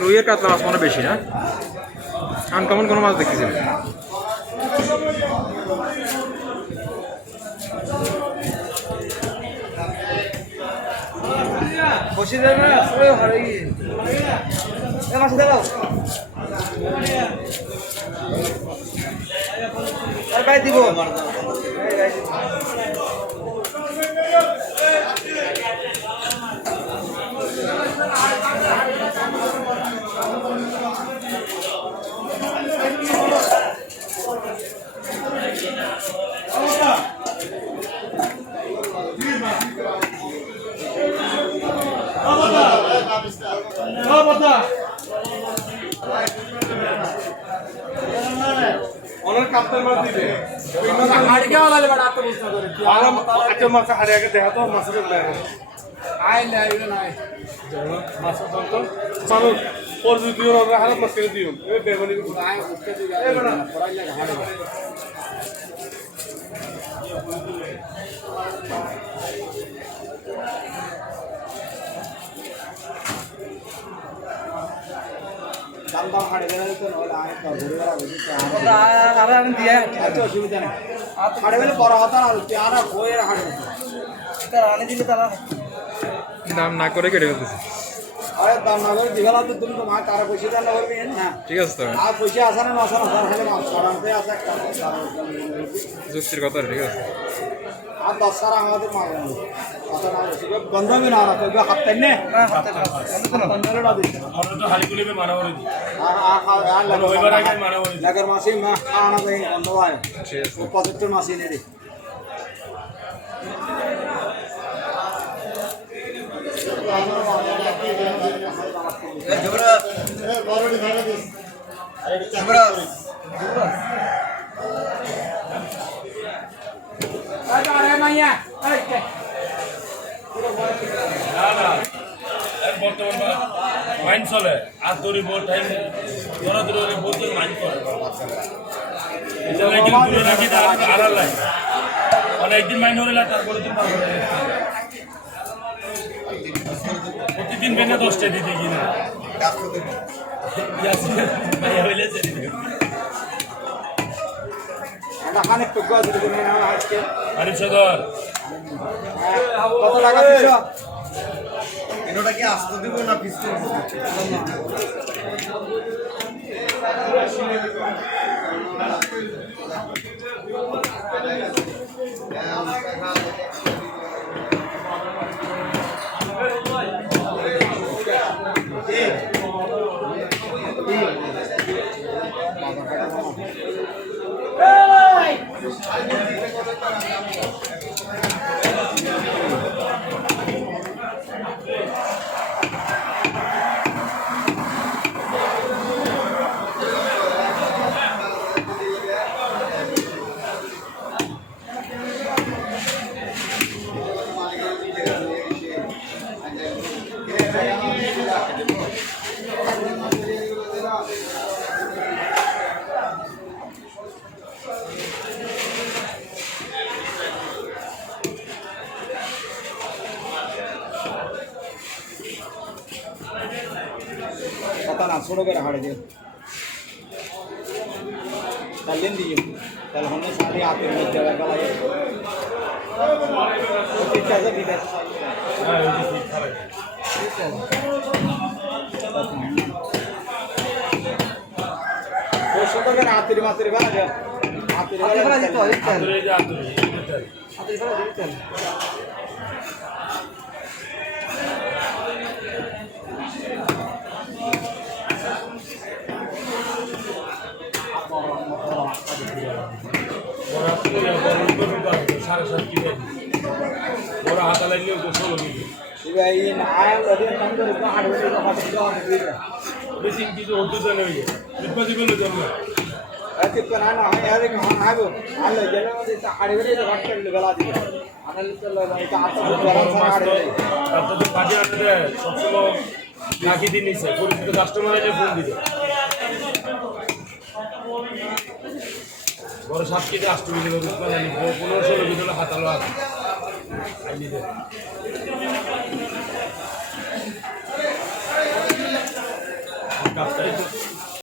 রুইয়ের কাতলা মাছ মনে বেশি না, আনকমন কোনো মাছ দেখতেছি না। বসে যাবে না সবাই হারাই এ মাছ দাও আর গাই দিব অনেক কাপ্তান মাছ দিবে হাড়কে ওলালে বড় আত্ম বুঝতে করে আরাম আচ্ছা মাছ হাড়ে আগে দেখা তো মাছ তো লাগে আই নাই নাই মাছ তো মানুষ পর দিও না হাড় মাছ কে দিও এ বেবনি আই উঠতে দিই এ বড় পড়াইলে হাড়ে দাম হাড়ে গেলে তো নলে আই তো ঘুরে গেল বুঝতে আর আর দিয়ে আচ্ছা অসুবিধা নেই হাড়ে গেলে বড় হতা আর আর কইরা হাড়ে তার আনে দিলে তারা দাম না করে কেটে ফেলতেছি। আরে দাম না করে দিগালা তো তুমি তো মা তারা পয়সা দেন না করবে না ঠিক আছে তো, আর পয়সা আসে না আসে না স্যার খালি মাছ কারণতে আছে একটা যুক্তির কথা, ঠিক আছে। আর 10 সারা আমাদের মা কথা না বসে বন্ধ হবে না রাখবে হাতে নে হাতে না 15টা দিছে আমরা তো হালিগুলি বে মানা করে দি আর ওইবার আগে মানা করে দি নগর মাসি মা আনা দেই বন্ধ হয় ঠিক আছে। 75 মাসি নে রে জবরা এ বড়ডি ভাগে দিস আরে জবরা আরে মাইয়া এই না না এর বর্তমান মাইন্ড চলে আর দড়ি বল টাইম ধরা ধরে বলতে মাইন্ড করে এটা লাগি দূরে রাখি আর আর লাগে মানে একদিন মাইন্ড হলে তারপরে দিন তারপরে প্রতিদিন বেনে 10টা দিতে কিনা খানে টুকু আছে তুমি না আজকে আরিফ সদর কত টাকা দিছো এটা কি আস্ত দিব না পিস্ত पता ना छोड़ो के रहा दे तलें दिए तल हमने सारे आते हैं जगह का ये कितना से भी दे हां ये ठीक है तो छोड़ो के आते रे माते रे बना जा आते रे वाला तो आतुरे जा आतुरे आते रे वाला चल বড় হাতা লাগলে গোসল হবে ভাই না আয় ওদের নাম করে হাড়ে হাড়ে হাড়ে দিবে বেশি কিছু হতে জানে হই বিপদি বলে যাবে আজকে তো না না আরে কখন আইবো আলো জেলা মধ্যে হাড়ে হাড়ে রাখ করে গলা দিবে আনালে তো এটা আটা গরম হাড়ে তারপর তো পার্টি আনতে সবসময় লাকি দিন নিছে পরিচিত কাস্টমার এলে ফোন দিবে বড় 7 কেজি 8 কেজি করে উৎপাদন জানি 15-16 কেজি হলো হাতালো আছে আইলি দে কাপটা